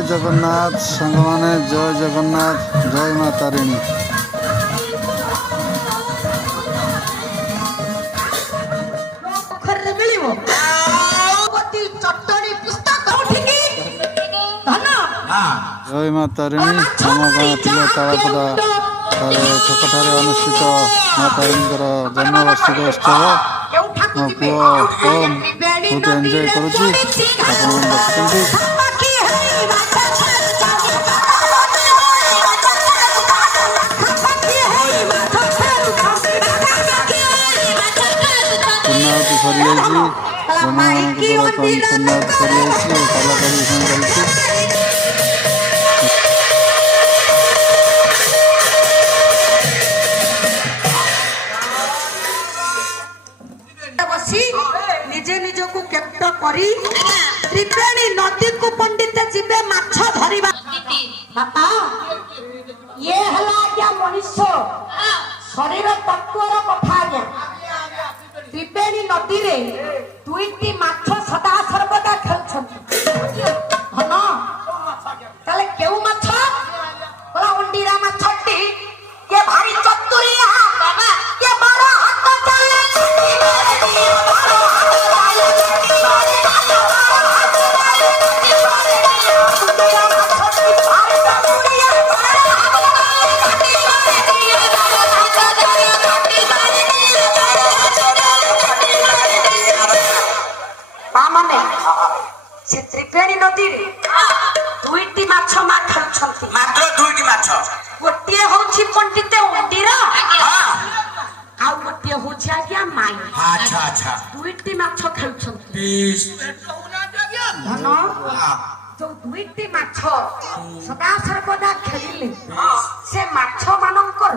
जय जगन्नाथ सांग माने जय जगन्नाथ जय माँ तारिणी। जय माँ तारिणी आम गाँ टिला तालपदा छकठारे अनुष्ठित माँ तारिणी जन्मवार्षिक उत्सव मो पुओ बहुत एंजॉय करुच्ची देखते। पूर्णाहुति सरी जाइए पूर्णाहुति सरी जाइए कलाकारी चलती। निजे निज को केप्ट करी त्रिवेणी नदी को पंडित जीवे माछ धरिबा। बापा ये हला क्या मनुष्य शरीर तत्वर कथा आज्ञा त्रिवेणी नदी रे दुईटी माछ सदा सर्वदा खेलछन हन ताले केउ माछ बोला उंडीरा माछटी के भारी चतुरिया बाबा के बड़ा हाथ चले से त्रिवेणी नदी रे दुईटी माछ मा खेलछंती मात्र दुईटी माछ गोटिए होछि पंडित उंडीरा आ गोटिए होछि आज्ञा माई। अच्छा अच्छा दुईटी माछ खेलछंती बीस धन जो दुईटी माछ सदा सर्वदा खेलिले से माछ मानकर